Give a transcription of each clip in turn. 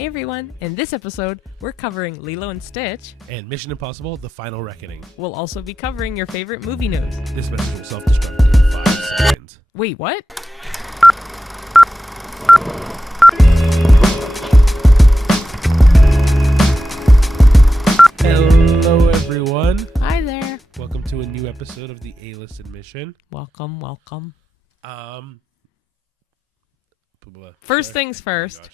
Hey everyone, in this episode, we're covering Lilo and Stitch. And Mission Impossible, The Final Reckoning. We'll also be covering your favorite movie news. This message will self-destruct in 5 seconds. Wait, what? Hello everyone. Hi there. Welcome to a new episode of the A-List Admission. Welcome. First things first.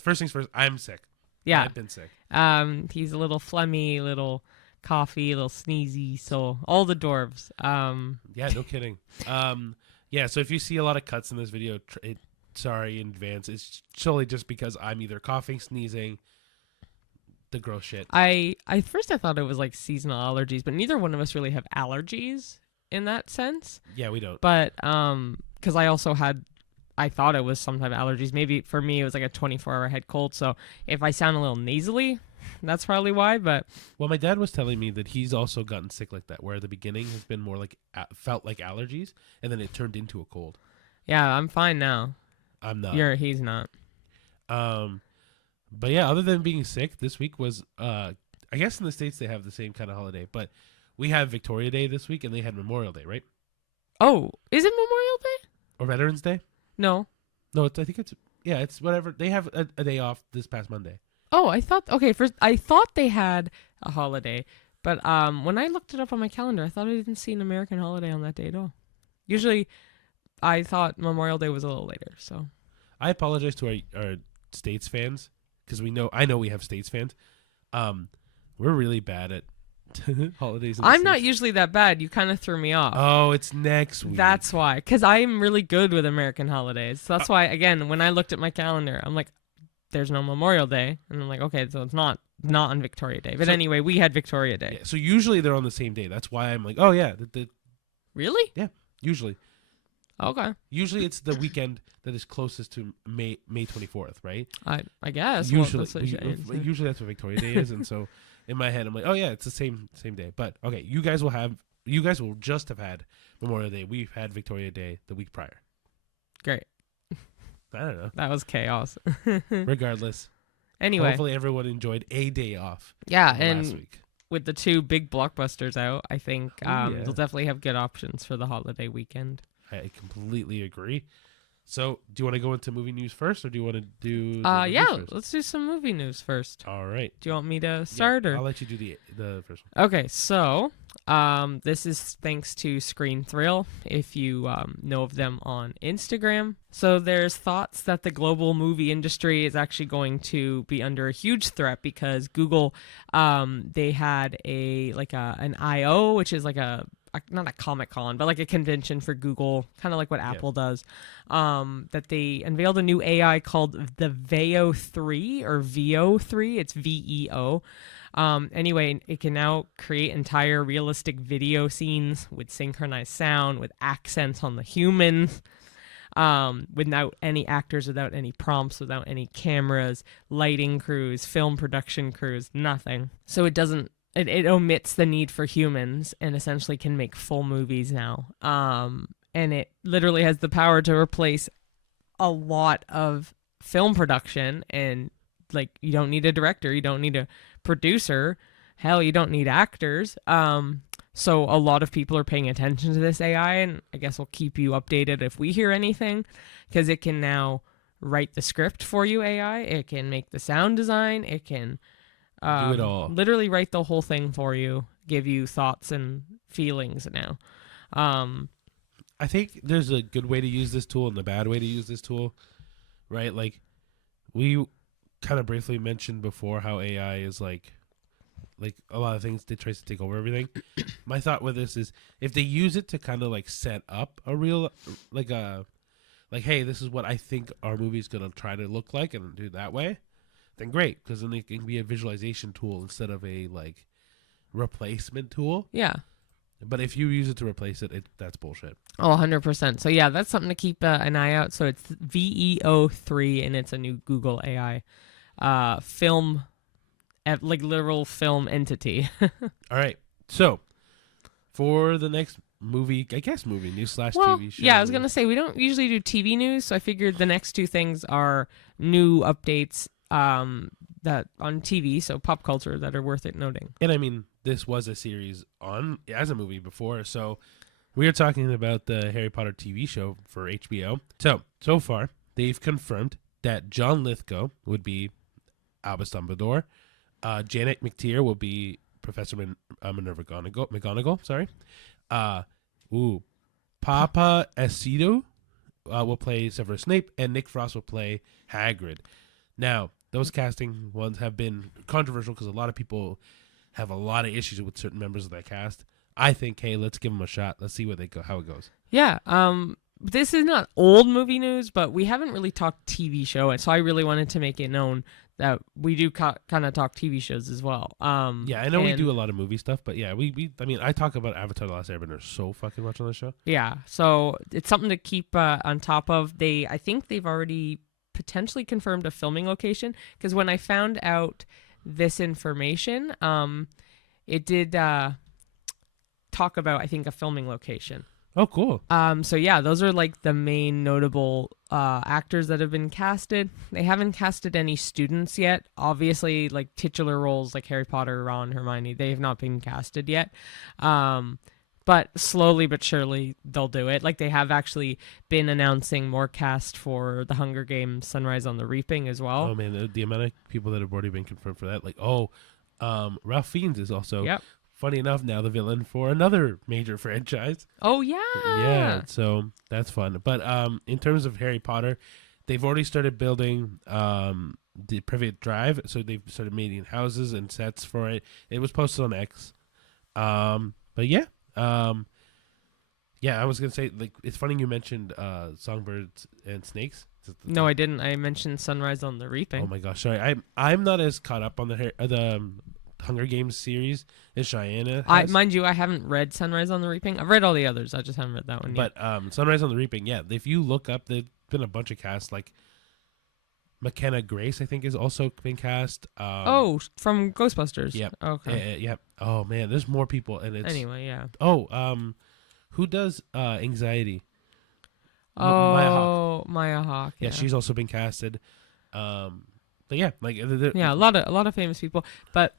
First things first. I'm sick. Yeah. I've been sick. He's a little phlegmy, little coughy, little sneezy, so all the dwarves. Yeah, no kidding. So if you see a lot of cuts in this video, sorry in advance. It's solely just because I'm either coughing, sneezing, the gross shit. I first thought it was like seasonal allergies, but neither one of us really have allergies in that sense. Yeah, we don't. But because I thought it was some type of allergies. Maybe for me it was like a 24-hour head cold. So if I sound a little nasally, that's probably why. But well, my dad was telling me that he's also gotten sick like that, where the beginning has been more like felt like allergies, and then it turned into a cold. Yeah, I'm fine now. I'm not. He's not. But yeah, other than being sick, this week was I guess in the States they have the same kind of holiday, but we have Victoria Day this week, and they had Memorial Day, right? Oh, is it Memorial Day? Or Veterans Day? No, I think it's whatever. They have a day off this past Monday. Oh, I thought they had a holiday, but when I looked it up on my calendar, I thought I didn't see an American holiday on that day at all. Usually, I thought Memorial Day was a little later. So, I apologize to our States fans because I know we have States fans. We're really bad at holidays. I'm not usually that bad. You kind of threw me off. Oh, it's next week. That's why, because I'm really good with American holidays. So that's why, again, when I looked at my calendar, I'm like, there's no Memorial Day. And I'm like, okay, so it's not on Victoria Day. But anyway, we had Victoria Day. Yeah, so usually they're on the same day. That's why I'm like, oh yeah. Really? Yeah, usually. Okay. Usually it's the weekend that is closest to May 24th, right? I guess. Usually that's what Victoria Day is. And so in my head, I'm like, oh yeah, it's the same day. But okay, you guys will just have had Memorial Day. We've had Victoria Day the week prior. Great. I don't know. That was chaos. Regardless. Anyway. Hopefully everyone enjoyed a day off. Yeah, last week. With the two big blockbusters out, I think Yeah. they'll definitely have good options for the holiday weekend. I completely agree. So, do you want to go into movie news first, or do you want to do? Let's do some movie news first. All right. Do you want me to start, or I'll let you do the first one. Okay, so this is thanks to Screen Thrill, if you know of them on Instagram. So there's thoughts that the global movie industry is actually going to be under a huge threat because Google, they had an I/O, which is like not a Comic-Con, but like a convention for Google, kind of like what Apple does, that they unveiled a new AI called the Veo 3 or Veo 3. It's VEO. Anyway, it can now create entire realistic video scenes with synchronized sound, with accents on the humans, without any actors, without any prompts, without any cameras, lighting crews, film production crews, nothing. So it omits the need for humans and essentially can make full movies now. And it literally has the power to replace a lot of film production. And like, you don't need a director, you don't need a producer, hell, you don't need actors. So a lot of people are paying attention to this AI, and I guess we'll keep you updated if we hear anything, because it can now write the script for you, AI. It can make the sound design. It can do it all. Literally write the whole thing for you, give you thoughts and feelings now. I think there's a good way to use this tool and a bad way to use this tool, right? Like, we kind of briefly mentioned before how AI is like a lot of things, they tries to take over everything. My thought with this is, if they use it to kind of like set up a real, like hey, this is what I think our movie's going to try to look like, and do it that way, then great, because then it can be a visualization tool instead of a like replacement tool. Yeah. But if you use it to replace it, that's bullshit. Oh, 100%. So yeah, that's something to keep an eye out. So it's VEO 3, and it's a new Google AI film, like literal film entity. All right. So for the next movie, I guess movie news slash Well, TV show. yeah, I was going to news. say we don't usually do TV news, so I figured the next two things are new updates that on TV, so pop culture that are worth it noting. And I mean, this was a series on as a movie before, so we are talking about the Harry Potter TV show for HBO. So far, they've confirmed that John Lithgow would be Albus Dumbledore. Janet McTeer will be Professor Minerva McGonagall. Sorry. Papa Escido will play Severus Snape, and Nick Frost will play Hagrid. Now, those casting ones have been controversial because a lot of people have a lot of issues with certain members of that cast. I think, hey, let's give them a shot. Let's see how it goes. Yeah, this is not old movie news, but we haven't really talked TV show, and so I really wanted to make it known that we do kind of talk TV shows as well. Yeah, I know we do a lot of movie stuff, but yeah, I mean, I talk about Avatar: The Last Airbender so fucking much on the show. Yeah, so it's something to keep on top of. I think they've already potentially confirmed a filming location, because when I found out this information, it did talk about, I think, a filming location. Oh, cool. So yeah, those are like the main notable actors that have been casted. They haven't casted any students yet. Obviously, like titular roles like Harry Potter, Ron, Hermione, they have not been casted yet. But slowly but surely they'll do it. Like they have actually been announcing more cast for the Hunger Games Sunrise on the Reaping as well. Oh man, the amount of people that have already been confirmed for that. Like, Ralph Fiennes is also, funny enough, now the villain for another major franchise. Oh yeah. Yeah, so that's fun. But in terms of Harry Potter, they've already started building the Privet Drive. So they've started making houses and sets for it. It was posted on X. But yeah. Yeah, I was gonna say, like, it's funny you mentioned songbirds and snakes. No, I didn't. I mentioned Sunrise on the Reaping. Oh my gosh, sorry. I'm not as caught up on the Hunger Games series as Cheyenne has. Mind you, I haven't read Sunrise on the Reaping. I've read all the others. I just haven't read that one yet. But Sunrise on the Reaping, yeah. If you look up, there's been a bunch of casts. Like McKenna Grace, I think, is also been cast. From Ghostbusters. Yep. Okay. Yep. Oh man, there's more people, and it's Anyway, yeah. Who does Anxiety? Maya Hawke. Yeah, she's also been casted. But yeah, like yeah, a lot of famous people. But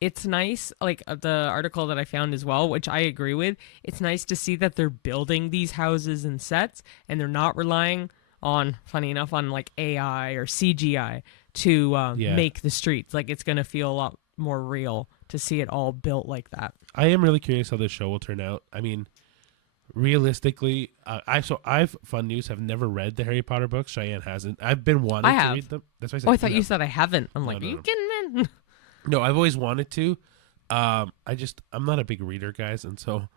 it's nice, like the article that I found as well, which I agree with. It's nice to see that they're building these houses and sets, and they're not relying on, funny enough, on like AI or CGI to make the streets. Like it's gonna feel a lot more real to see it all built like that. I am really curious how this show will turn out. I mean, realistically, I've fun news. Have never read the Harry Potter books. Cheyenne hasn't. I've been wanting to read them. That's why I said, I thought you said I haven't. I'm like, no. you kidding, man? No, I've always wanted to. I'm not a big reader, guys, and so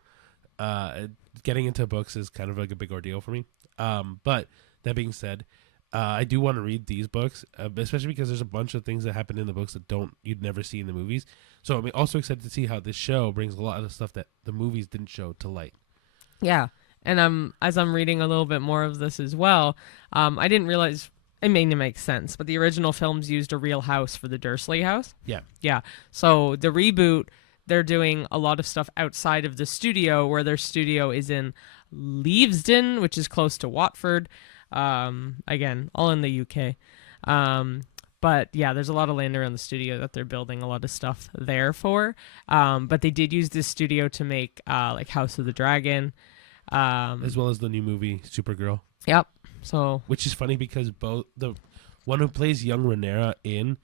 getting into books is kind of like a big ordeal for me. But that being said, I do want to read these books, especially because there's a bunch of things that happen in the books that you'd never see in the movies. So I'm also excited to see how this show brings a lot of the stuff that the movies didn't show to light. Yeah, and as I'm reading a little bit more of this as well, I didn't realize it may not make sense, but the original films used a real house for the Dursley house. Yeah. So the reboot, they're doing a lot of stuff outside of the studio, where their studio is in Leavesden, which is close to Watford. Again, all in the UK. But yeah, there's a lot of land around the studio that they're building a lot of stuff there for. But they did use this studio to make like House of the Dragon, as well as the new movie Supergirl. Yep. So, which is funny because both the one who plays young Rhaenyra in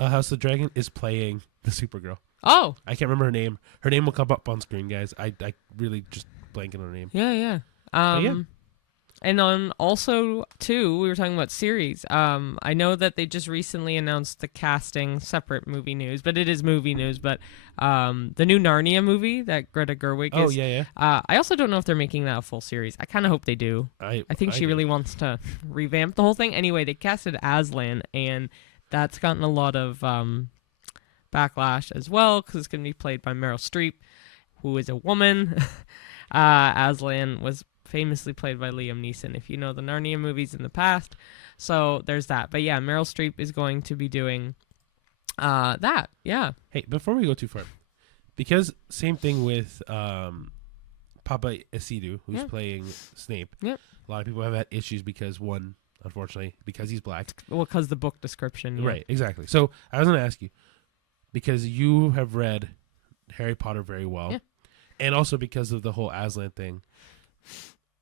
House of the Dragon is playing the Supergirl. Oh, I can't remember her name. Her name will come up on screen, guys. I really just blanking on her name. Yeah. And on also too, we were talking about series. I know that they just recently announced the casting, separate movie news, but it is movie news. But the new Narnia movie that Greta Gerwig is. Oh yeah. I also don't know if they're making that a full series. I kind of hope they do. I think she really wants to revamp the whole thing. Anyway, they casted Aslan, and that's gotten a lot of backlash as well because it's going to be played by Meryl Streep, who is a woman. Aslan was famously played by Liam Neeson, if you know the Narnia movies in the past. So there's that. But yeah, Meryl Streep is going to be doing that. Yeah. Hey, before we go too far, because same thing with Papa Asidu, who's Yeah. playing Snape. Yep. A lot of people have had issues because unfortunately, because he's black. Well, because the book description. Yeah. Right, exactly. So I was going to ask you, because you have read Harry Potter very well, Yeah. and also because of the whole Aslan thing,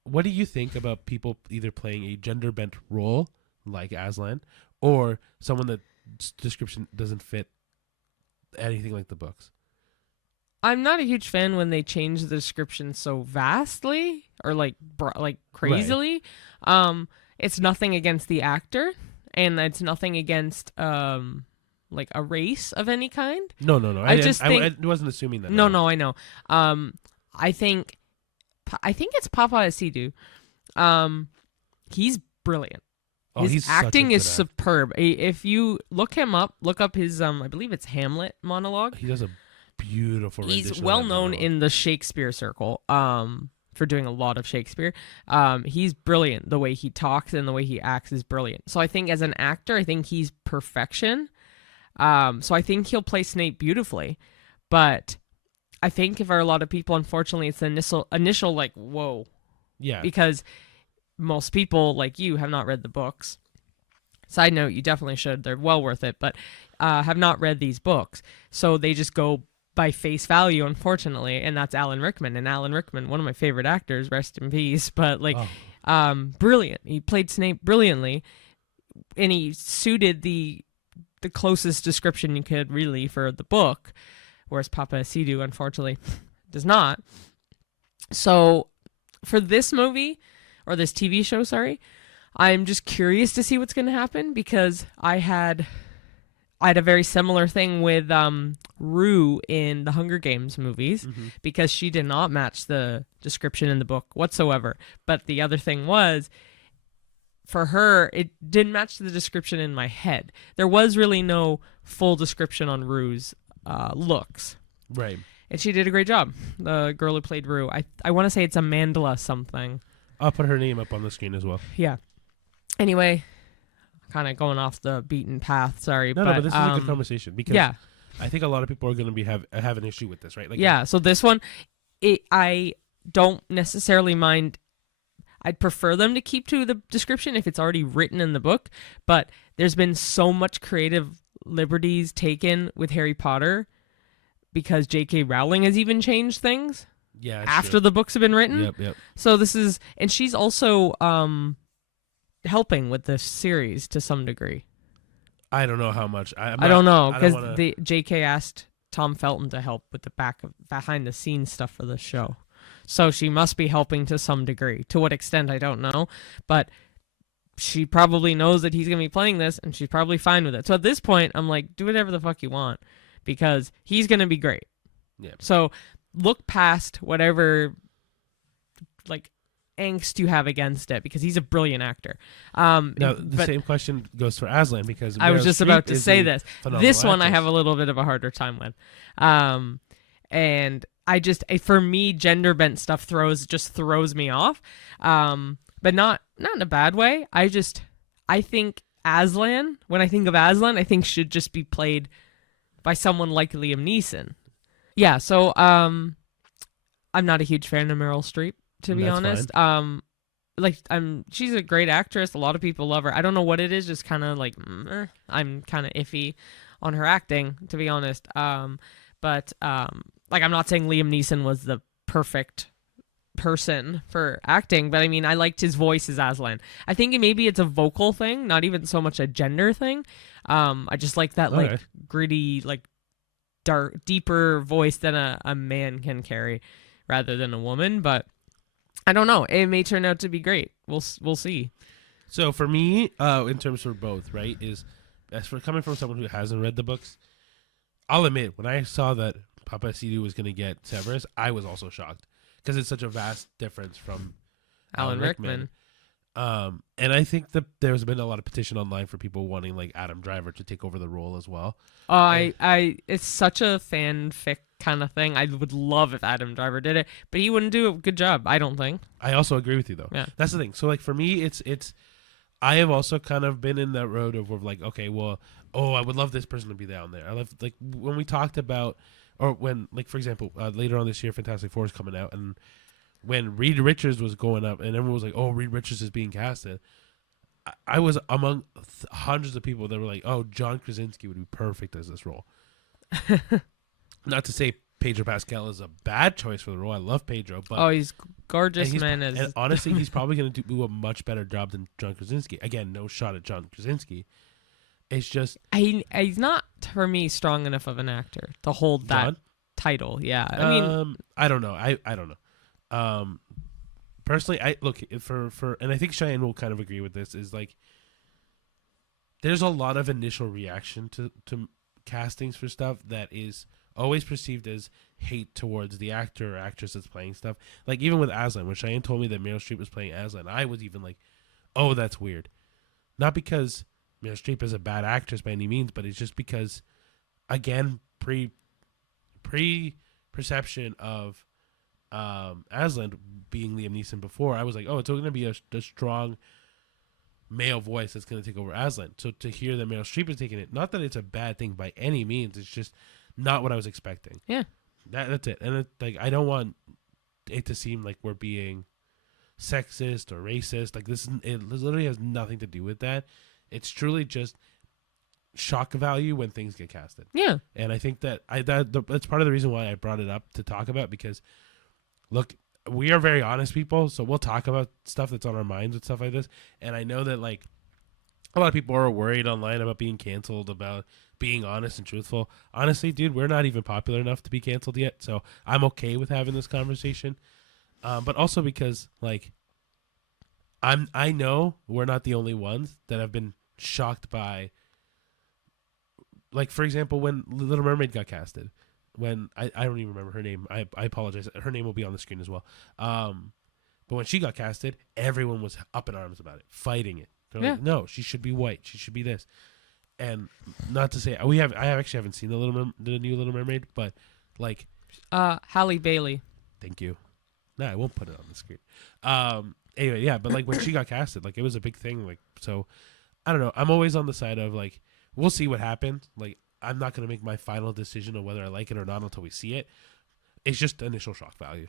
what do you think about people either playing a gender-bent role like Aslan, or someone that description doesn't fit anything like the books? I'm not a huge fan when they change the description so vastly or like crazily. It's nothing against the actor, and it's nothing against like a race of any kind. No. I just think I wasn't assuming that. no, I know. I think it's Papa Asidu. He's brilliant. Oh, His he's such a acting good is actor. superb. If you look up his I believe it's Hamlet monologue. He does a beautiful rendition. He's of well that known monologue. in the Shakespeare circle for doing a lot of Shakespeare. He's brilliant. The way he talks and the way he acts is brilliant. So I think as an actor, I think he's perfection. So I think he'll play Snape beautifully. But I think for a lot of people, unfortunately, it's the initial like, whoa. Yeah. Because most people, like you, have not read the books. Side note, you definitely should. They're well worth it, but have not read these books. So they just go by face value, unfortunately, and that's Alan Rickman. And Alan Rickman, one of my favorite actors, rest in peace, but like, brilliant. He played Snape brilliantly, and he suited the closest description you could really for the book, whereas Papa Asidu, unfortunately, does not. So for this movie, or this TV show, sorry, I'm just curious to see what's going to happen, because I had a very similar thing with Rue in the Hunger Games movies, because she did not match the description in the book whatsoever. But the other thing was, for her, it didn't match the description in my head. There was really no full description on Rue's looks. Right. And she did a great job. The girl who played Rue. I want to say it's Amandla something. I'll put her name up on the screen as well. Yeah. Anyway, kind of going off the beaten path. Sorry, No, but this is a good conversation, because yeah, I think a lot of people are going to be have an issue with this, right? Like, yeah. So this one, I don't necessarily mind. I'd prefer them to keep to the description if it's already written in the book. But there's been so much creative liberties taken with Harry Potter, because J.K. Rowling has even changed things after the books have been written. Yep. So this is, and she's also helping with this series to some degree. I don't know how much. I don't know, because wanna... the J.K. asked Tom Felton to help with the behind the scenes stuff for the show, so she must be helping to some degree. To what extent, I don't know, but she probably knows that he's gonna be playing this, and she's probably fine with it. So at this point, I'm like, do whatever the fuck you want, because he's gonna be great. Yeah. So look past whatever like angst you have against it, because he's a brilliant actor. Now the same question goes for Aslan, because I was Meryl just Streep about to is say a this. phenomenal This one I actress. have a little bit of a harder time with. And I just, for me, gender bent stuff throws me off. But not in a bad way. I think Aslan, when I think of Aslan, I think should just be played by someone like Liam Neeson. Yeah, so I'm not a huge fan of Meryl Streep, to be That's honest. She's a great actress. A lot of people love her. I don't know what it is, just kind of like I'm kind of iffy on her acting, to be honest. But I'm not saying Liam Neeson was the perfect person for acting, but I mean, I liked his voice as Aslan. I think maybe it's a vocal thing, not even so much a gender thing. I just like that Okay. gritty, dark, deeper voice than a man can carry, rather than a woman. But I don't know. It may turn out to be great. We'll see. So for me, in terms for both, right, is as for coming from someone who hasn't read the books, I'll admit, when I saw that Papa Asidu was going to get Severus, I was also shocked, because it's such a vast difference from Alan Rickman. And I think that there's been a lot of petition online for people wanting like Adam Driver to take over the role as well. It's such a fanfic kind of thing. I would love if Adam Driver did it, but he wouldn't do a good job, I don't think. I also agree with you, though. Yeah. That's the thing. So like for me, it's I have also kind of been in that road of like, okay, well, I would love this person to be down there. I love, like, when we talked about, or when, like, for example, later on this year, Fantastic Four is coming out, and when Reed Richards was going up and everyone was like, "Oh, Reed Richards is being casted," I was among hundreds of people that were like, "Oh, John Krasinski would be perfect as this role." Not to say Pedro Pascal is a bad choice for the role. I love Pedro, but he's gorgeous, man. and honestly, he's probably going to do a much better job than John Krasinski. Again, no shot at John Krasinski. It's just he's not, for me, strong enough of an actor to hold that title. Yeah, I mean, I don't know. I don't know. Personally, I look for, and I think Cheyenne will kind of agree with this. Is like, there's a lot of initial reaction to castings for stuff that is always perceived as hate towards the actor or actress that's playing stuff. Like even with Aslan, when Cheyenne told me that Meryl Streep was playing Aslan, I was even like, "Oh, that's weird." Not because Meryl Streep is a bad actress by any means, but it's just because, again, perception of Aslan being Liam Neeson before, I was like, "Oh, it's going to be a strong male voice that's going to take over Aslan." So to hear that Meryl Streep is taking it, not that it's a bad thing by any means, it's just not what I was expecting. Yeah, that's it. And like, I don't want it to seem like we're being sexist or racist. Like it literally has nothing to do with that. It's truly just shock value when things get casted. Yeah, and I think that's part of the reason why I brought it up to talk about, because look, we are very honest people, so we'll talk about stuff that's on our minds and stuff like this. And I know that like a lot of people are worried online about being canceled, about being honest and truthful. Honestly, dude, we're not even popular enough to be canceled yet, so I'm okay with having this conversation. But also because like I know we're not the only ones that have been shocked by, like, for example, when Little Mermaid got casted. When I don't even remember her name. I apologize. Her name will be on the screen as well. But when she got casted, everyone was up in arms about it, fighting it. They're like, "No, she should be white. She should be this." And not to say I actually haven't seen the new Little Mermaid, but like, Halle Bailey. Thank you. No, I won't put it on the screen. Anyway, yeah, but like when she got casted, like it was a big thing. Like, so I don't know. I'm always on the side of like, we'll see what happens. Like, I'm not going to make my final decision of whether I like it or not until we see it. It's just initial shock value.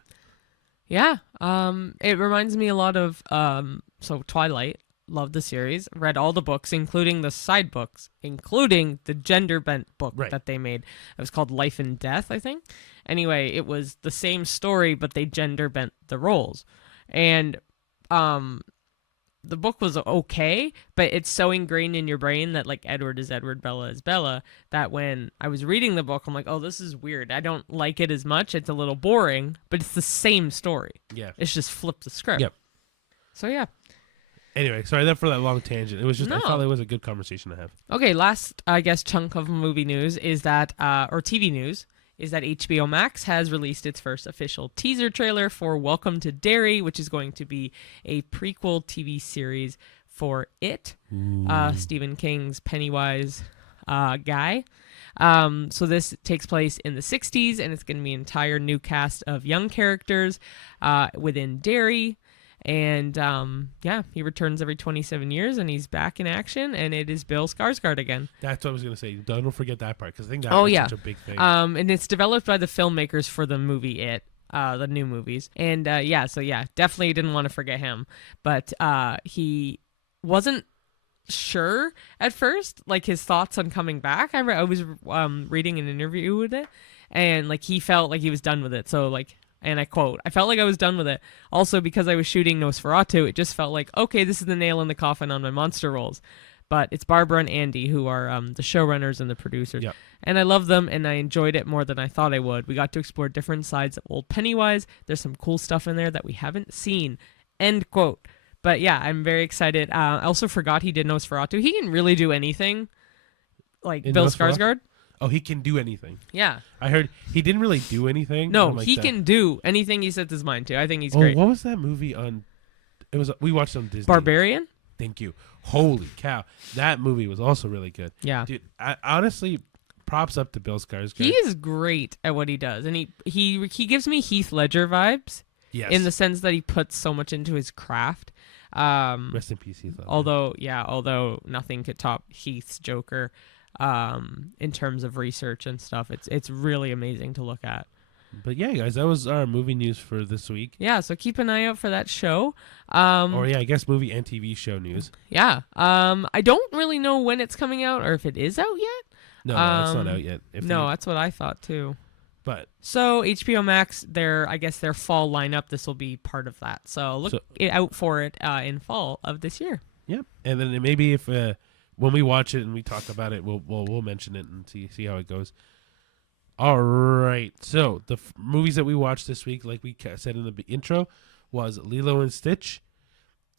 Yeah. It reminds me a lot of so Twilight. Loved the series. Read all the books, including the side books, including the gender bent book that they made. It was called Life and Death, I think. Anyway, it was the same story, but they gender bent the roles. And the book was okay, but it's so ingrained in your brain that like Edward is Edward, Bella is Bella, that when I was reading the book, I'm like, "Oh, this is weird. I don't like it as much. It's a little boring, but it's the same story." Yeah. It's just flip the script. Yep. So yeah. Anyway, sorry for that long tangent. It was just, I thought it was a good conversation to have. Okay, last, I guess, chunk of movie news is that, or TV news, is that HBO Max has released its first official teaser trailer for Welcome to Derry, which is going to be a prequel TV series for It, Stephen King's Pennywise guy. So this takes place in the 60s, and it's going to be an entire new cast of young characters within Derry. And yeah, he returns every 27 years, and he's back in action, and it is Bill Skarsgård again. That's what I was going to say. Don't forget that part, because I think that's such a big thing. And it's developed by the filmmakers for the movie It, the new movies. And definitely didn't want to forget him. But he wasn't sure at first, like his thoughts on coming back. I was reading an interview with it, and like he felt like he was done with it. So like, and I quote, "I felt like I was done with it. Also, because I was shooting Nosferatu, it just felt like, okay, this is the nail in the coffin on my monster roles." But it's Barbara and Andy who are the showrunners and the producers. Yep. And I love them, and I enjoyed it more than I thought I would. We got to explore different sides of old Pennywise. There's some cool stuff in there that we haven't seen. End quote. But yeah, I'm very excited. I also forgot he did Nosferatu. He didn't really do anything like Bill Skarsgård. Oh, he can do anything. Yeah. I heard he didn't really do anything. No, he can do anything he sets his mind to. I think he's great. What was that movie on? It was, we watched on Disney. Barbarian? Thank you. Holy cow. That movie was also really good. Yeah. Dude, honestly, props up to Bill Skarsgård. He is great at what he does. And he gives me Heath Ledger vibes. Yes. In the sense that he puts so much into his craft. Rest in peace, Heath Ledger. Although nothing could top Heath's Joker in terms of research and stuff. It's really amazing to look at. But yeah, guys, that was our movie news for this week. Yeah, so keep an eye out for that show. Or yeah, I guess movie and TV show news. Yeah. I don't really know when it's coming out or if it is out yet. No, it's not out yet. That's what I thought too. But so HBO Max, their fall lineup, this will be part of that. So look out for it in fall of this year. Yep. And then maybe if when we watch it and we talk about it, we'll mention it and see how it goes. All right. So the movies that we watched this week, like we said in the intro, was Lilo and Stitch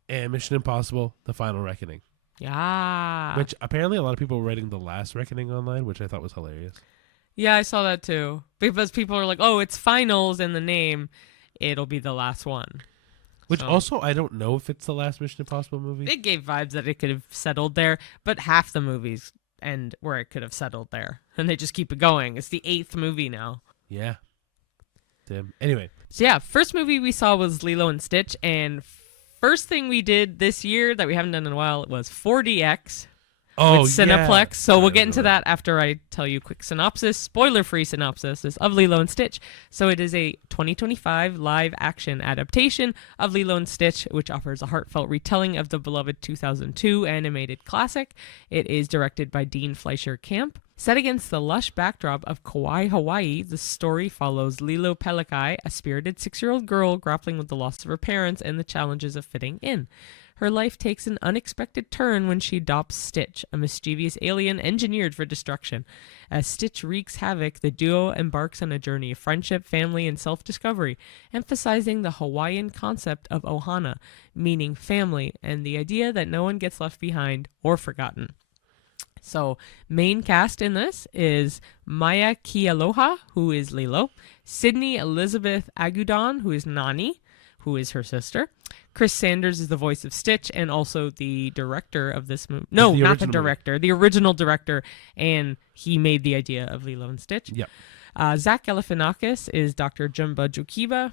and Mission Impossible: The Final Reckoning. Yeah. Which apparently a lot of people were writing The Last Reckoning online, which I thought was hilarious. Yeah, I saw that too. Because people are like, "Oh, it's finals in the name. It'll be the last one." Which also, I don't know if it's the last Mission Impossible movie. It gave vibes that it could have settled there, but half the movies end where it could have settled there. And they just keep it going. It's the 8th movie now. Yeah. Damn. Anyway. So yeah, first movie we saw was Lilo and Stitch. And first thing we did this year that we haven't done in a while was 4DX. With Cineplex. Yeah. So we'll get into that after I tell you a quick synopsis, spoiler-free synopsis of Lilo and Stitch. So it is a 2025 live-action adaptation of Lilo and Stitch, which offers a heartfelt retelling of the beloved 2002 animated classic. It is directed by Dean Fleischer Camp. Set against the lush backdrop of Kauai, Hawaii, the story follows Lilo Pelikai, a spirited 6-year-old girl grappling with the loss of her parents and the challenges of fitting in. Her life takes an unexpected turn when she adopts Stitch, a mischievous alien engineered for destruction. As Stitch wreaks havoc, the duo embarks on a journey of friendship, family, and self-discovery, emphasizing the Hawaiian concept of ohana, meaning family, and the idea that no one gets left behind or forgotten. So, main cast in this is Maya Kealoha, who is Lilo, Sydney Elizabeth Agudon, who is Nani, who is her sister. Chris Sanders is the voice of Stitch and also the director of this movie. No, not the director. The original director, and he made the idea of Lilo and Stitch. Yep. Zach Galifianakis is Dr. Jumba Jokiba.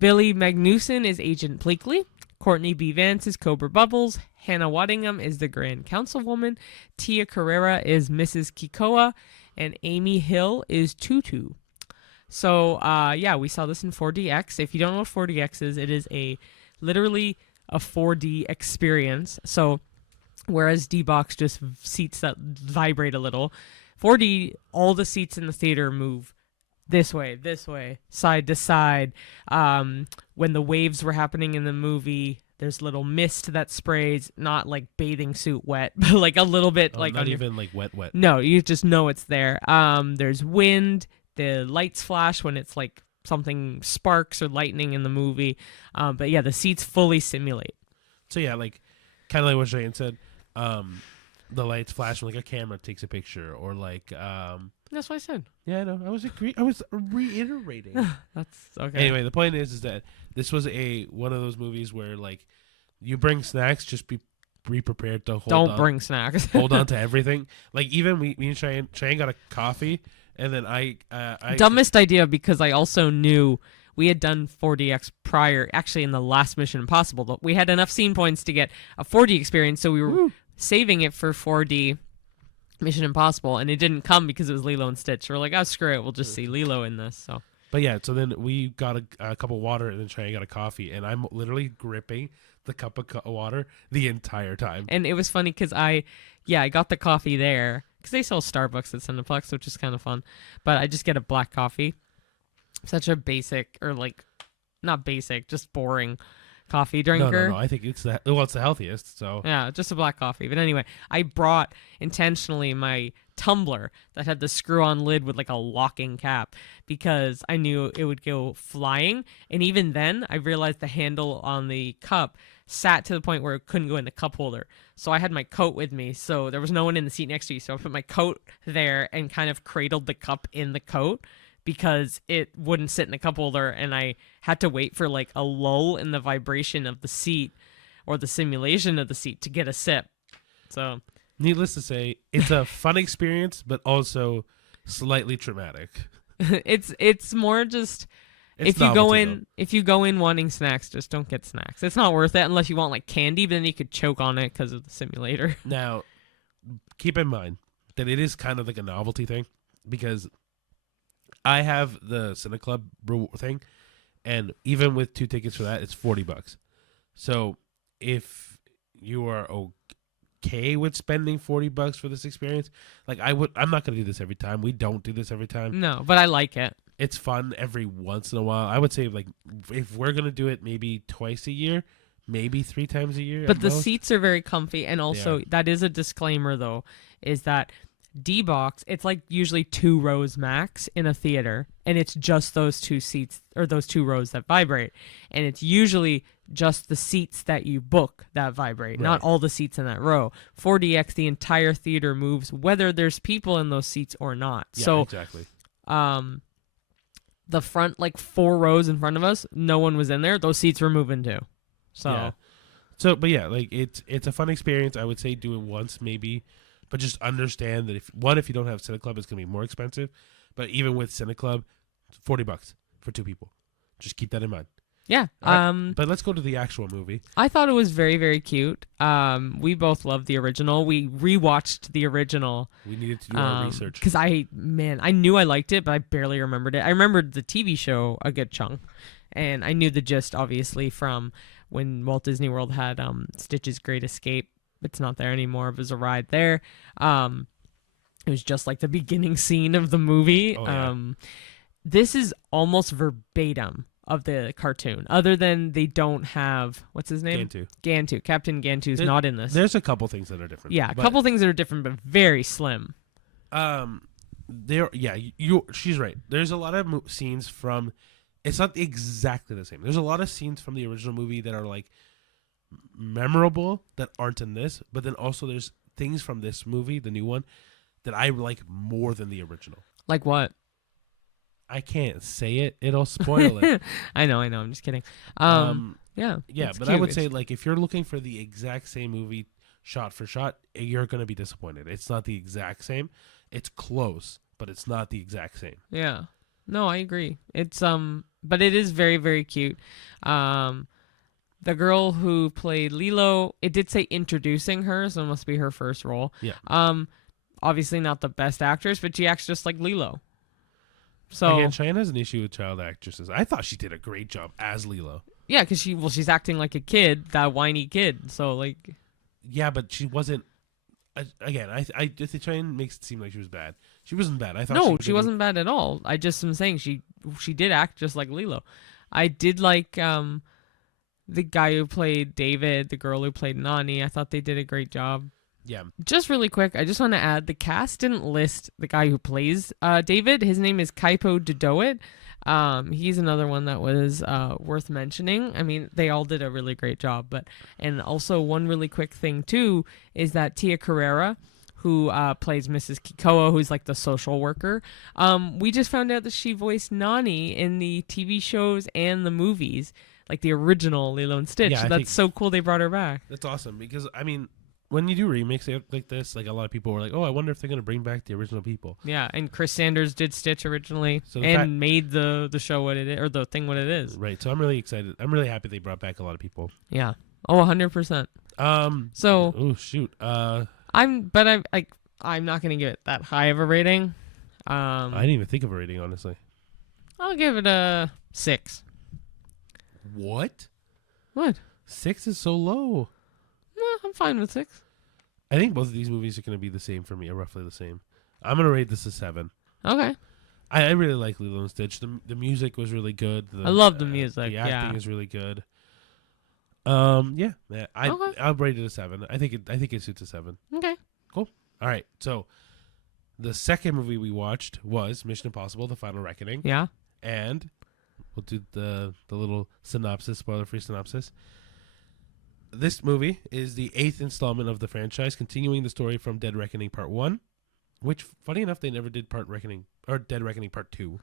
Billy Magnuson is Agent Bleakley. Courtney B. Vance is Cobra Bubbles. Hannah Waddingham is the Grand Councilwoman. Tia Carrera is Mrs. Kikoa. And Amy Hill is Tutu. So, yeah, we saw this in 4DX. If you don't know what 4DX is, it is literally a 4D experience. So, whereas D-Box just seats that vibrate a little, 4D, all the seats in the theater move this way, side to side. When the waves were happening in the movie, there's little mist that sprays, not like bathing suit wet, but like a little bit like not even like wet. No, you just know it's there. There's wind. The lights flash when it's like something sparks or lightning in the movie. But yeah, the seats fully simulate. So yeah, like kind of like what Shane said, the lights flash when like a camera takes a picture or like That's what I said. Yeah, I know. I was reiterating. That's okay. Anyway, the point is that this was one of those movies where like you bring snacks, just be prepared to Don't bring snacks. hold on to everything. Like even me and Cheyenne got a coffee. And then I dumbest idea, because I also knew we had done 4DX prior, actually in the last Mission Impossible. But we had enough scene points to get a 4D experience, so we were saving it for 4D Mission Impossible, and it didn't come because it was Lilo and Stitch. We're like, oh, screw it, we'll just see Lilo in this. So, but yeah, so then we got a cup of water, and then Cheyenne got a coffee, and I'm literally gripping the cup of water the entire time. And it was funny because I got the coffee there. Because they sell Starbucks at Cineplex, which is kind of fun. But I just get a black coffee. Such a basic, or like, not basic, just boring coffee drinker. No. I think it's the healthiest. So yeah, just a black coffee. But anyway, I brought intentionally my tumbler that had the screw-on lid with like a locking cap because I knew it would go flying. And even then, I realized the handle on the cup sat to the point where it couldn't go in the cup holder. So I had my coat with me, so there was no one in the seat next to me. So I put my coat there and kind of cradled the cup in the coat because it wouldn't sit in the cup holder, and I had to wait for like a lull in the vibration of the seat or the simulation of the seat to get a sip. So, needless to say, it's a fun experience, but also slightly traumatic. It's more just if you go in wanting snacks, just don't get snacks. It's not worth it unless you want like candy, but then you could choke on it because of the simulator. Now, keep in mind that it is kind of like a novelty thing because I have the CineClub thing, and even with 2 tickets for that, it's $40. So if you are okay with spending $40 for this experience, like I'm not gonna do this every time. We don't do this every time. No, but I like it. It's fun every once in a while. I would say like if we're gonna do it, maybe twice a year, maybe 3 times a year. But the most. seats are very comfy, and also that is a disclaimer though, is that D-box, it's like usually 2 rows max in a theater, and it's just those 2 seats or those 2 rows that vibrate, and it's usually just the seats that you book that vibrate, not all the seats in that row. 4DX, the entire theater moves whether there's people in those seats or not. Yeah, so exactly. The front, like 4 rows in front of us, no one was in there. Those seats were moving too. So yeah. So, but yeah, like it's a fun experience. I would say do it once maybe, but just understand that if you don't have CineClub, it's gonna be more expensive. But even with CineClub, $40 for 2 people. Just keep that in mind. Yeah. Right. But let's go to the actual movie. I thought it was very, very cute. We both loved the original. We rewatched the original. We needed to do our research. Because I knew I liked it, but I barely remembered it. I remembered the TV show a good chunk. And I knew the gist, obviously, from when Walt Disney World had Stitch's Great Escape. It's not there anymore. It was a ride there. It was just like the beginning scene of the movie. Oh, yeah. This is almost verbatim of the cartoon, other than they don't have, what's his name? Gantu. Captain Gantu's not in this. There's a couple things that are different. Yeah, a couple things that are different, but very slim. She's right. There's a lot of scenes from. It's not exactly the same. There's a lot of scenes from the original movie that are like memorable that aren't in this, but then also there's things from this movie, the new one, that I like more than the original. Like what? I can't say it. It'll spoil it. I know. I'm just kidding. Yeah, but cute. I would say like if you're looking for the exact same movie shot for shot, you're going to be disappointed. It's not the exact same. It's close, but it's not the exact same. Yeah. No, I agree. It's but it is very, very cute. The girl who played Lilo, it did say introducing her, so it must be her first role. Yeah. Obviously not the best actress, but she acts just like Lilo. So again, Cheyenne has an issue with child actresses. I thought she did a great job as Lilo. Yeah, because she's acting like a kid, that whiny kid. So like, yeah, but she wasn't. Again, I Cheyenne makes it seem like she was bad. She wasn't bad. I thought she wasn't bad at all. I just am saying she did act just like Lilo. I did like the guy who played David, the girl who played Nani. I thought they did a great job. Yeah. Just really quick, I just want to add, the cast didn't list the guy who plays David. His name is Kaipo Dodoit. He's another one that was worth mentioning. I mean, they all did a really great job. And also one really quick thing, too, is that Tia Carrera, who plays Mrs. Kikoa, who's like the social worker, we just found out that she voiced Nani in the TV shows and the movies, like the original Lilo and Stitch. Yeah, so that's so cool they brought her back. That's awesome because, I mean, when you do remakes like this, like a lot of people were like, "Oh, I wonder if they're gonna bring back the original people." Yeah, and Chris Sanders did Stitch originally, made the show what it is, or the thing what it is. Right. So I'm really excited. I'm really happy they brought back a lot of people. Yeah. Oh, 100%. So. Oh shoot. I'm not gonna give it that high of a rating. I didn't even think of a rating, honestly. I'll give it a 6. What? What? 6 is so low. I'm fine with 6. I think both of these movies are going to be the same for me, or roughly the same. I'm going to rate this a 7. Okay. I really like Lilo and Stitch. The music was really good. I love the music. The acting is really good. I'll rate it a 7. I think it suits a 7. Okay. Cool. All right. So the second movie we watched was Mission Impossible: The Final Reckoning. Yeah. And we'll do the little synopsis, spoiler-free synopsis. This movie is the 8th installment of the franchise, continuing the story from Dead Reckoning Part 1, which, funny enough, they never did Dead Reckoning Part 2.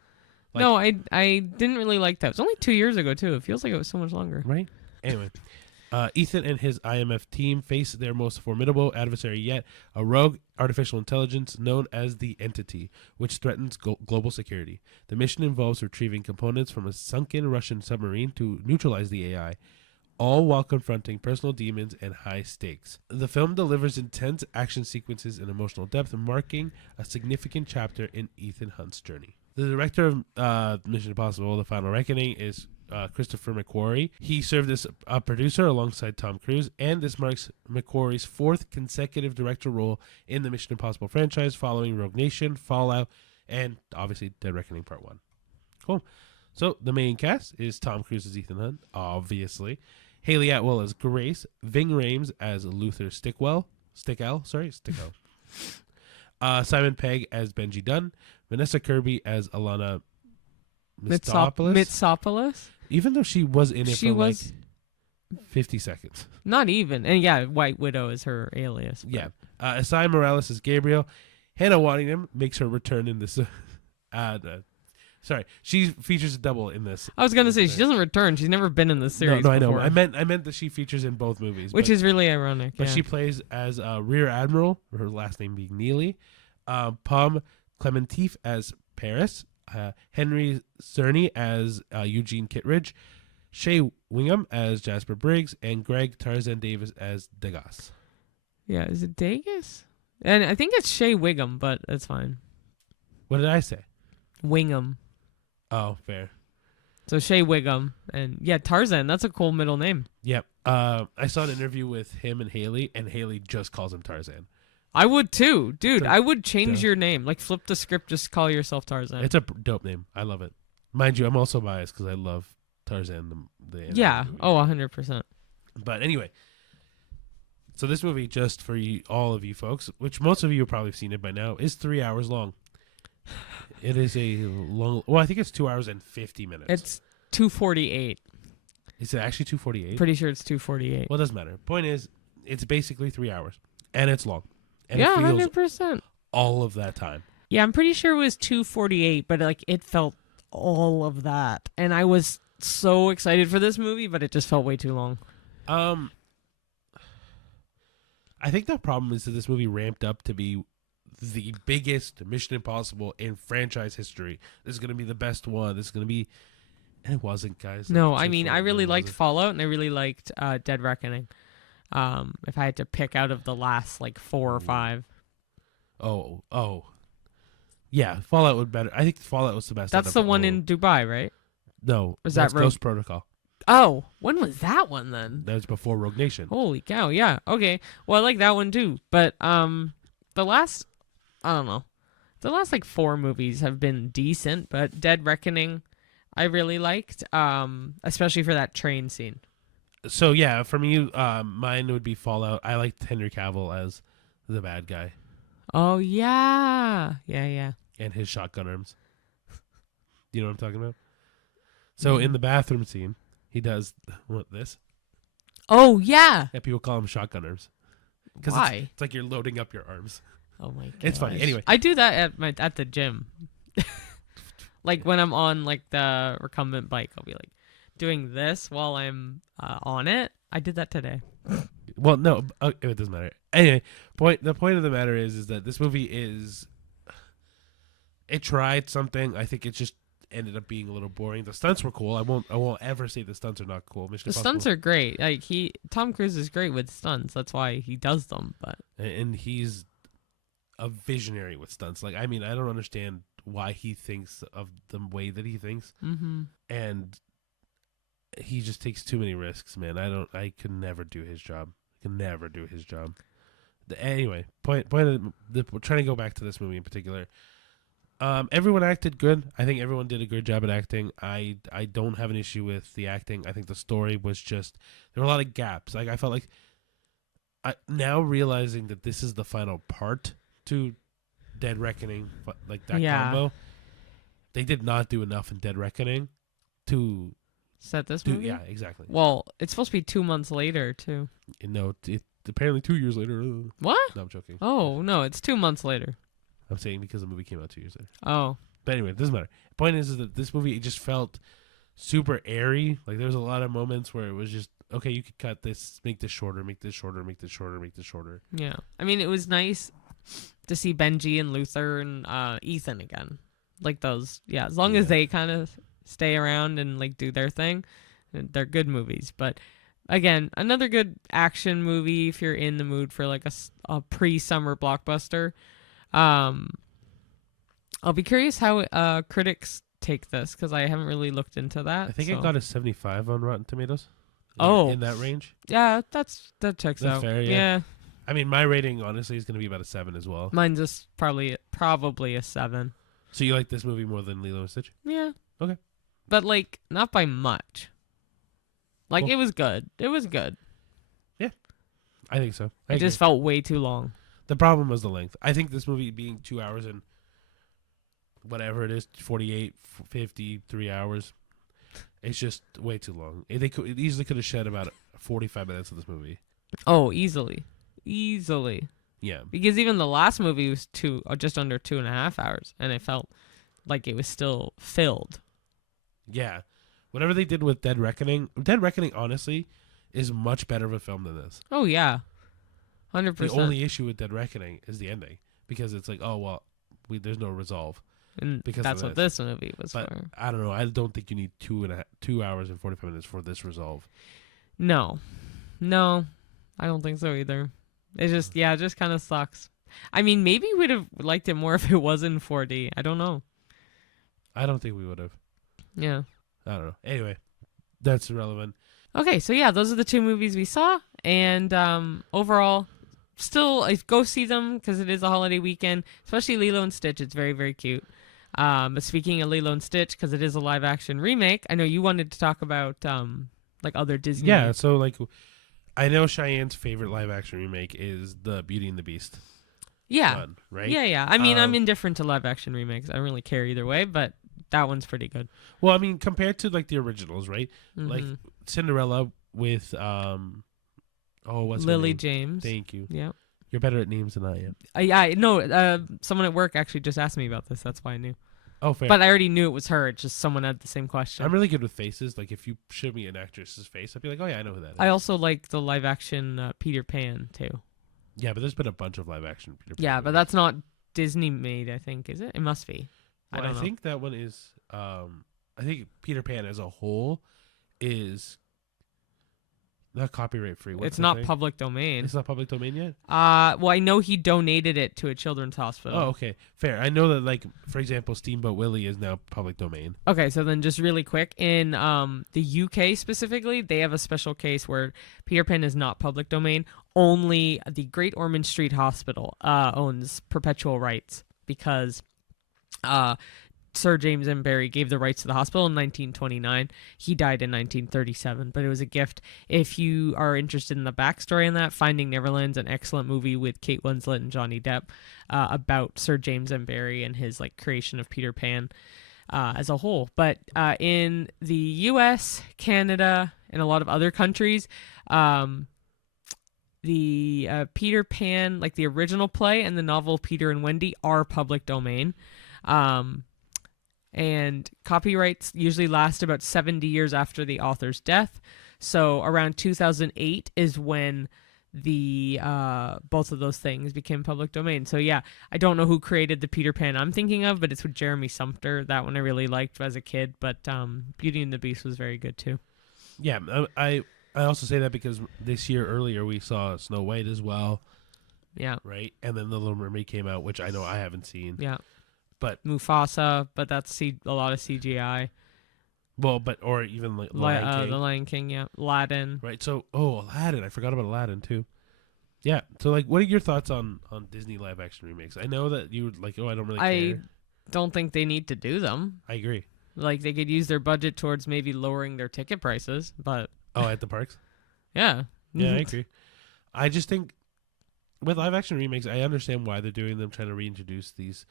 No, I didn't really like that. It was only 2 years ago, too. It feels like it was so much longer. Right? Anyway, Ethan and his IMF team face their most formidable adversary yet, a rogue artificial intelligence known as the Entity, which threatens global security. The mission involves retrieving components from a sunken Russian submarine to neutralize the AI, all while confronting personal demons and high stakes. The film delivers intense action sequences and emotional depth, marking a significant chapter in Ethan Hunt's journey. The director of Mission Impossible: The Final Reckoning is Christopher McQuarrie. He served as a producer alongside Tom Cruise, and this marks McQuarrie's 4th consecutive director role in the Mission Impossible franchise, following Rogue Nation, Fallout, and obviously Dead Reckoning Part 1. Cool. So the main cast is Tom Cruise as Ethan Hunt, obviously. Haley Atwell as Grace. Ving Rhames as Luther Stickell. Simon Pegg as Benji Dunn. Vanessa Kirby as Alana Mitsopoulos. Even though she was in it like 50 seconds. Not even. And yeah, White Widow is her alias. But. Yeah. Asai Morales as Gabriel. Hannah Waddingham makes her return in this. Sorry, she features a double in this. I was gonna say she doesn't return. She's never been in this series. No, I before. know. I meant that she features in both movies, which is really ironic. But yeah. she plays as Rear Admiral, her last name being Neely. Pom Clementif as Paris. Henry Cerny as Eugene Kittredge. Shea Wingham as Jasper Briggs, and Greg Tarzan Davis as Degas. Yeah, is it Degas? And I think it's Shea Wigham, but that's fine. What did I say? Wingham. Oh, fair. So Shea Wigham, and yeah, Tarzan. That's a cool middle name. Yep. I saw an interview with him and Haley just calls him Tarzan. I would too, dude. I would change your name, like flip the script, just call yourself Tarzan. It's a dope name. I love it. Mind you, I'm also biased because I love Tarzan. The yeah. movie. Oh, 100%. But anyway, so this movie, just for you, all of you folks, which most of you have probably seen it by now, is 3 hours long. It is a long. Well, I think it's 2 hours and 50 minutes. It's 2:48. Is it actually 2:48? Pretty sure it's 2:48. Well, it doesn't matter. Point is, it's basically 3 hours, and it's long. And yeah, it feels 100%. all of that time. Yeah, I'm pretty sure it was 2:48, but like it felt all of that, and I was so excited for this movie, but it just felt way too long. I think the problem is that this movie ramped up to be the biggest Mission Impossible in franchise history. This is going to be the best one. This is going to be... And it wasn't, guys. No, I mean, I really liked Fallout, and I really liked Dead Reckoning. If I had to pick out of the last, like, 4 or 5. Oh. Yeah, Fallout would better. I think Fallout was the best. That's the one in Dubai, right? No. Was that's that Ghost Protocol. Oh, when was that one, then? That was before Rogue Nation. Holy cow, yeah. Okay, well, I like that one, too. But, the last... I don't know. The last, like, 4 movies have been decent, but Dead Reckoning I really liked, especially for that train scene. So, yeah, for me, mine would be Fallout. I liked Henry Cavill as the bad guy. Oh, yeah. Yeah. And his shotgun arms. You know what I'm talking about? So, in the bathroom scene, he does, this? Oh, yeah. Yeah, people call him shotgun arms. Why? It's like you're loading up your arms. Oh, my God. It's funny. Anyway. I do that at the gym. Like, when I'm on, like, the recumbent bike, I'll be, like, doing this while I'm on it. I did that today. Well, no, it doesn't matter. Anyway, the point of the matter is that this movie is... It tried something. I think it just ended up being a little boring. The stunts were cool. I won't ever say the stunts are not cool. The stunts are great. Like, Tom Cruise is great with stunts. That's why he does them. But and he's a visionary with stunts. Like, I mean, I don't understand why he thinks of the way that he thinks. Mm-hmm. And he just takes too many risks, man. I could never do his job. Anyway, point of we're trying to go back to this movie in particular. Everyone acted good. I think everyone did a good job at acting. I don't have an issue with the acting. I think the story was just, there were a lot of gaps. Like, I felt like, now realizing that this is the final part to Dead Reckoning, like that combo, they did not do enough in Dead Reckoning to set this movie. Yeah, exactly. Well, it's supposed to be 2 months later too. No, apparently 2 years later. What? No, I'm joking. Oh no, it's 2 months later. I'm saying because the movie came out 2 years later. Oh. But anyway, it doesn't matter. The point is that this movie, it just felt super airy. Like, there was a lot of moments where it was just, okay, you could cut this, make this shorter, make this shorter, make this shorter, make this shorter. Yeah. I mean, it was nice to see Benji and Luther and Ethan again. Like those, as long as they kind of stay around and like do their thing, they're good movies. But again, another good action movie if you're in the mood for like a pre-summer blockbuster. I'll be curious how critics take this because I haven't really looked into that. I think so. it got a 75 on Rotten Tomatoes. Oh. In that range. Yeah, that checks That's out. fair, yeah. I mean, my rating honestly is going to be about a 7 as well. Mine's just probably a 7. So you like this movie more than Lilo and Stitch? Yeah. Okay. But like not by much. Like Cool. it was good. It was good. Yeah. I think so. It just felt way too long. The problem was the length. I think this movie being 2 hours and whatever it is, 48, 50, 3 hours, it's just way too long. It easily could have shed about 45 minutes of this movie. Oh, easily. Yeah. Because even the last movie was just under 2.5 hours, and it felt like it was still filled. Yeah. Whatever they did with Dead Reckoning, honestly, is much better of a film than this. Oh yeah, 100%. The only issue with Dead Reckoning is the ending, because it's like, oh well, there's no resolve. And because that's what this movie was but for. I don't know. I don't think you need 2 hours and 45 minutes for this resolve. No, I don't think so either. It just kind of sucks. I mean, maybe we'd have liked it more if it was in 4D. I don't know. I don't think we would have. Yeah. I don't know. Anyway, that's irrelevant. Okay, so yeah, those are the 2 movies we saw, and overall, still go see them because it is a holiday weekend. Especially Lilo and Stitch. It's very, very cute. But speaking of Lilo and Stitch, because it is a live action remake, I know you wanted to talk about like other Disney. Yeah, so like, I know Cheyenne's favorite live action remake is the Beauty and the Beast. Yeah. One, right? Yeah. I mean, I'm indifferent to live action remakes. I don't really care either way, but that one's pretty good. Well, I mean, compared to like the originals, right? Mm-hmm. Like Cinderella with what's her Lily name? James. Thank you. Yeah. You're better at names than I am. Yeah, no, someone at work actually just asked me about this. That's why I knew. Oh, fair. But I already knew it was her. It's just someone had the same question. I'm really good with faces. Like, if you show me an actress's face, I'd be like, oh, yeah, I know who that is. I also like the live action Peter Pan, too. Yeah, but there's been a bunch of live action Peter Pan. Yeah, but that's not Disney made, I think, is it? It must be. Well, I don't know. I think that one is, I think Peter Pan as a whole is not copyright free. It's not public domain. It's not public domain yet? Well, I know he donated it to a children's hospital. Oh, okay. Fair. I know that, like, for example, Steamboat Willie is now public domain. Okay, so then just really quick, in the UK specifically, they have a special case where Peter Pan is not public domain. Only the Great Ormond Street Hospital owns perpetual rights because Sir James M. Barrie gave the rights to the hospital in 1929. He died in 1937, but it was a gift. If you are interested in the backstory on that, Finding Neverland's an excellent movie with Kate Winslet and Johnny Depp about Sir James M. Barrie and his like creation of Peter Pan as a whole. But in the U.S., Canada, and a lot of other countries, the Peter Pan, like the original play and the novel Peter and Wendy, are public domain. And copyrights usually last about 70 years after the author's death. So around 2008 is when the both of those things became public domain. So yeah, I don't know who created the Peter Pan I'm thinking of, but it's with Jeremy Sumpter. That one I really liked as a kid, but Beauty and the Beast was very good too. Yeah, I also say that because this year earlier we saw Snow White as well. Yeah. Right? And then The Little Mermaid came out, which I know I haven't seen. Yeah. But Mufasa, but that's a lot of CGI. Well, or even like Lion King. The Lion King, yeah. Aladdin. Right. So, Aladdin. I forgot about Aladdin too. Yeah. So, like, what are your thoughts on Disney live action remakes? I know that you would like, I don't really care. I don't think they need to do them. I agree. Like, they could use their budget towards maybe lowering their ticket prices, but... Oh, at the parks? Yeah. Yeah, I agree. I just think with live action remakes, I understand why they're doing them, trying to reintroduce these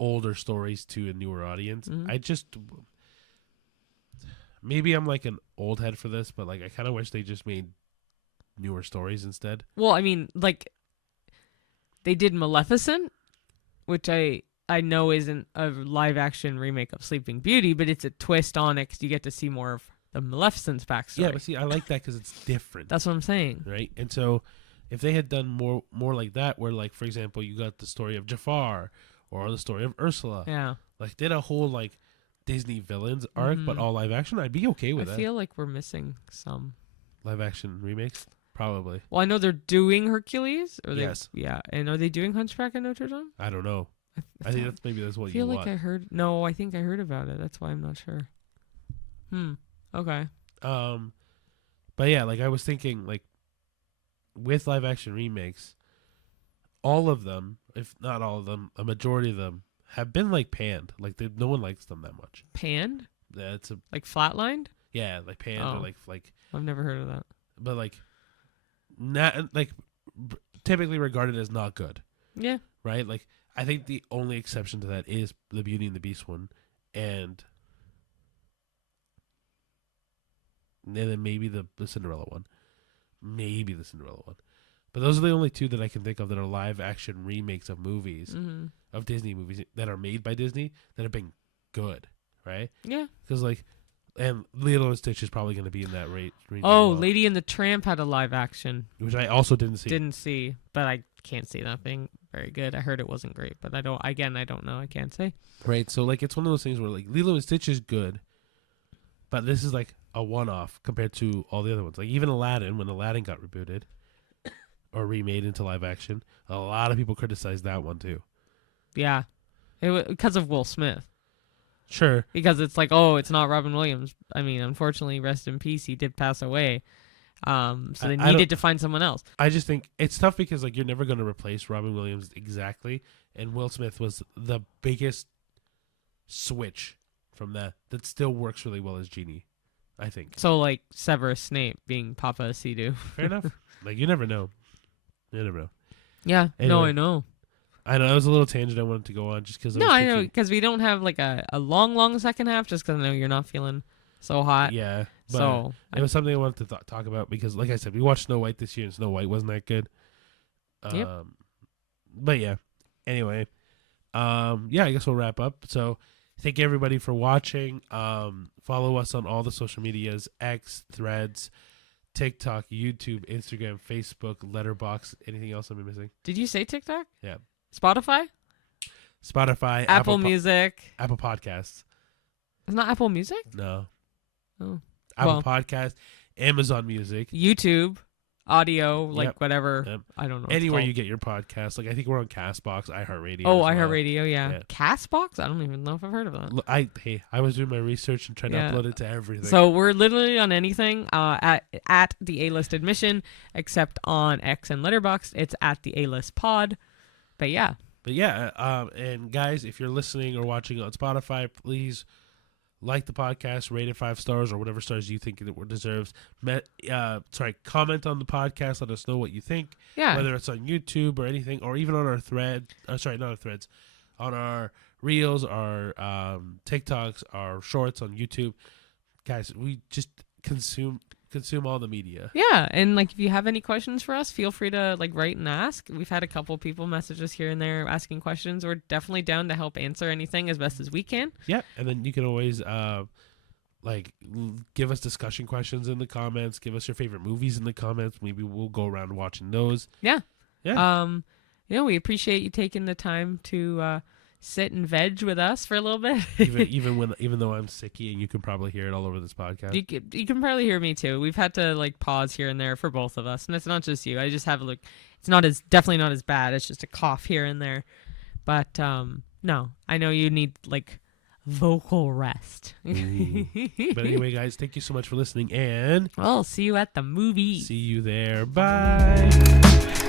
older stories to a newer audience. Mm-hmm. I just... Maybe I'm like an old head for this, but like I kind of wish they just made newer stories instead. Well, I mean, like, they did Maleficent, which I know isn't a live-action remake of Sleeping Beauty, but it's a twist on it because you get to see more of the Maleficent's backstory. Yeah, but see, I like that because it's different. That's what I'm saying. Right? And so if they had done more like that, where, like, for example, you got the story of Jafar or the story of Ursula. Yeah. Like, did a whole, like, Disney villains arc, but all live action, I'd be okay with that. I feel like we're missing some. Live action remakes? Probably. Well, I know they're doing Hercules. Yes. Yeah. And are they doing Hunchback of Notre Dame? I don't know. I think that's what I feel you like want. I heard. No, I think I heard about it. That's why I'm not sure. Okay. But yeah, like I was thinking, like with live action remakes, all of them, if not all of them, a majority of them have been like panned. Like no one likes them that much. Panned? Yeah, it's a Like flatlined? like panned or Oh. like, I've never heard of that. but like not like typically regarded as not good, Yeah. right? Like I think the only exception to that is the Beauty and the Beast one, and then maybe the Cinderella one, But those are the only two that I can think of that are live action remakes of movies, of Disney movies that are made by Disney that have been good, right? Yeah. Because like, and Lilo Stitch is probably going to be in that range. Oh, Lady and the Tramp had a live action. Which I also didn't see. Didn't see, but I can't see that being very good. I heard it wasn't great, but I don't know. I can't say. Right. So like, it's one of those things where like Lilo and Stitch is good, but this is like a one-off compared to all the other ones. Like even Aladdin, when Aladdin got rebooted or remade into live action, a lot of people criticized that one too. Yeah, because of Will Smith. Sure. Because it's like, oh, it's not Robin Williams. I mean, unfortunately, rest in peace. He did pass away. So they needed to find someone else. I just think it's tough because like you're never going to replace Robin Williams exactly, and Will Smith was the biggest switch from that still works really well as Genie, I think. So like Severus Snape being Papa Sidu. Fair enough. Like you never know. Yeah. Anyway. No, I know. I know, it was a little tangent I wanted to go on just because I know, because we don't have like a long second half just because I know you're not feeling so hot. Yeah. But so it was something I wanted to talk about because, like I said, we watched Snow White this year and Snow White wasn't that good. Yep. But yeah. Anyway. I guess we'll wrap up. So thank you everybody for watching. Follow us on all the social medias, X, Threads, TikTok, YouTube, Instagram, Facebook, Letterboxd. Anything else I'm missing? Did you say TikTok? Yeah. Spotify, Apple Music, Apple Podcasts. It's not Apple Music. No. Oh. Apple Podcast, Amazon Music, YouTube, audio, like Yep. whatever. Yep. I don't know. Anywhere you get your podcast. Like I think we're on Castbox, iHeartRadio. Oh, as well. iHeartRadio, yeah. Yeah. Castbox? I don't even know if I've heard of that. I was doing my research and trying to upload it to everything. So we're literally on anything at the A-List Admission, except on X and Letterboxd. It's at the A-List Pod. But yeah. And guys, if you're listening or watching on Spotify, please like the podcast, rate it 5 stars or whatever stars you think it deserves. Comment on the podcast. Let us know what you think. Yeah. Whether it's on YouTube or anything, or even on our thread. Not our threads. On our reels, our TikToks, our shorts on YouTube. Guys, we just consume all the media. Yeah, and like if you have any questions for us, feel free to like write and ask. We've had a couple people message us here and there asking questions. We're definitely down to help answer anything as best as we can. Yeah, and then you can always give us discussion questions in the comments. Give us your favorite movies in the comments. Maybe we'll go around watching those. Yeah. Yeah. We appreciate you taking the time to sit and veg with us for a little bit. even though I'm sicky, and you can probably hear it all over this podcast. You can probably hear me too. We've had to like pause here and there for both of us, and it's not just you. I just have it's definitely not as bad. It's just a cough here and there. But no, I know you need like vocal rest. But anyway, guys, thank you so much for listening, and Well, see you at the movie. See you there. Bye.